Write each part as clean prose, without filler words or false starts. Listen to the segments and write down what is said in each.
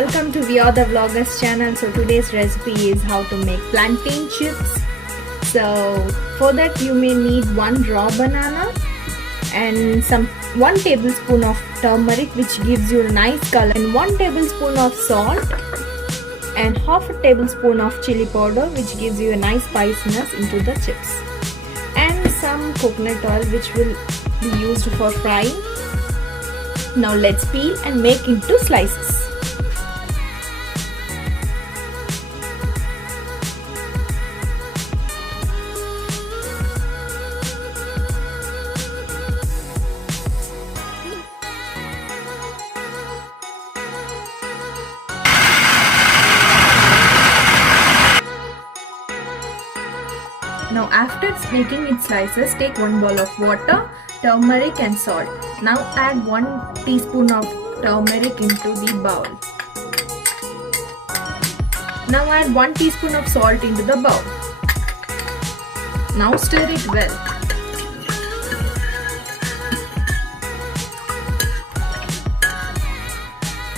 welcome to We Are the Vloggers channel. So today's recipe is how to make plantain chips. So for that you may need one raw banana and 1 tablespoon of turmeric, which gives you a nice color, and 1 tablespoon of salt and half a tablespoon of chili powder, which gives you a nice spiciness into the chips, and some coconut oil, which will be used for frying. Now let's peel and make into slices. Now after making its slices, take 1 bowl of water, turmeric and salt. Now add 1 teaspoon of turmeric into the bowl. Now add 1 teaspoon of salt into the bowl. Now stir it well.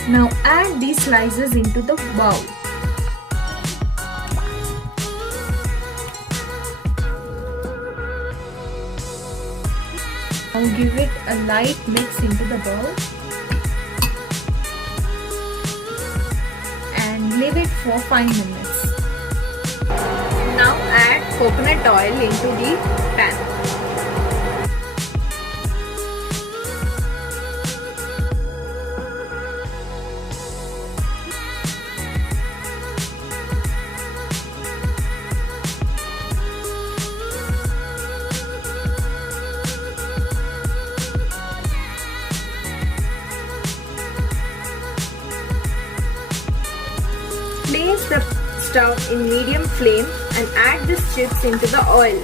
Now add these slices into the bowl. Now give it a light mix into the bowl and leave it for 5 minutes. Now add coconut oil into the pan. Place the stove in medium flame and add these chips into the oil.